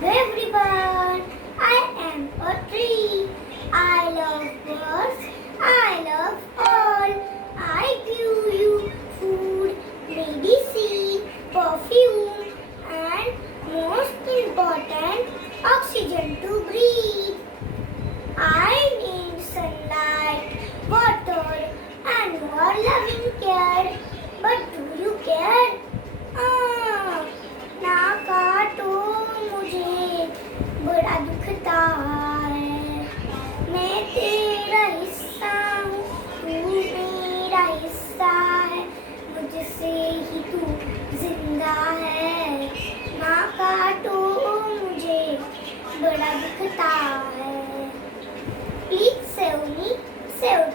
Hello everyone, I am a tree. I love birds, I love all. I give you food, medicine, perfume, and most important, oxygen to breathe. I need sunlight, water, and your loving care. But do you care? Ah, ना काटो मुझे बड़ा दुखता है। मैं तेरा हिस्सा हूँ, तू मेरा हिस्सा है, मुझसे ही तू जिंदा है। ना काटो मुझे बड़ा दुखता है। Please save me, save